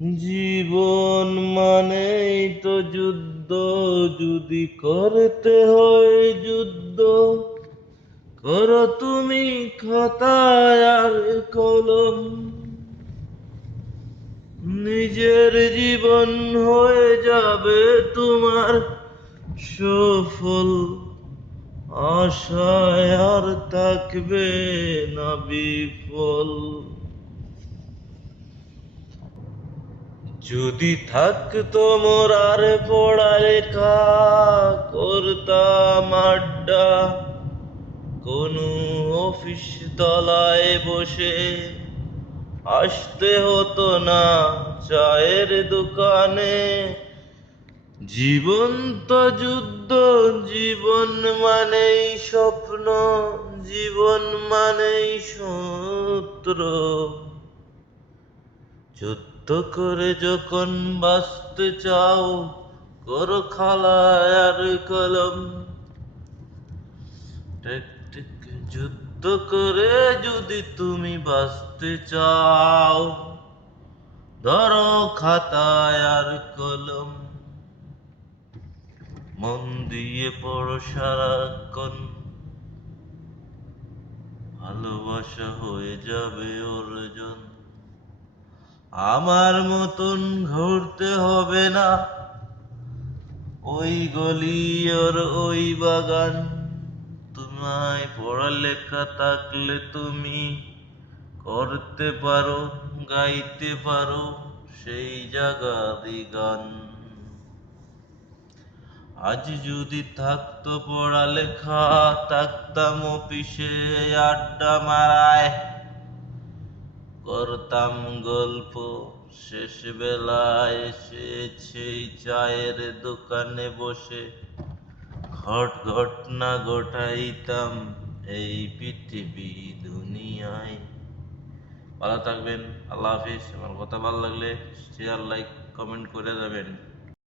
জীবন মানেই তো যুদ্ধ, যদি করতে হয় যুদ্ধ। করো তুমি খাতায় আর কলম। নিজের জীবন হয়ে যাবে তোমার সফল আশায় আর থাকবে না বিফল। যদি থাকতো মোর আর পড়ালেখা করতাম আড্ডা। কোনো অফিস তলায় বসে আসতে হতো না চায়ের দোকানে। জীবন তো যুদ্ধ, জীবন মানেই স্বপ্ন, জীবন মানেই সূত্র যুদ্ধ করে যখন বাঁচতে চাও, করো খালায় আর কলম। যুদ্ধ করে যদি তুমি বাঁচতে চাও, ধরো খাতায় আর কলম। মন দিয়ে পড়ো সারাক্ষণ, ভালোবাসা হয়ে যাবে অর্জন। আমার মতন ঘুরতে হবে না। ওই গলি আর ওই বাগান, তোমায় পড়ালেখা থাকলে তুমি করতে পারো, গাইতে পারো সেই জাগারি গান। আজ যদি থাকতো পড়ালেখা, থাকতাম অফিসে আড্ডা মারায়। করতাম গল্প। শেষ বেলায় এসে সেই চায়ের দোকানে বসে ঘট ঘটনা ঘটাইতাম এই পৃথিবী দুনিয়ায়। ভালো থাকবেন, আল্লাহ হাফিজ। আমার কথা ভালো লাগলে শেয়ার লাইক কমেন্ট করে যাবেন।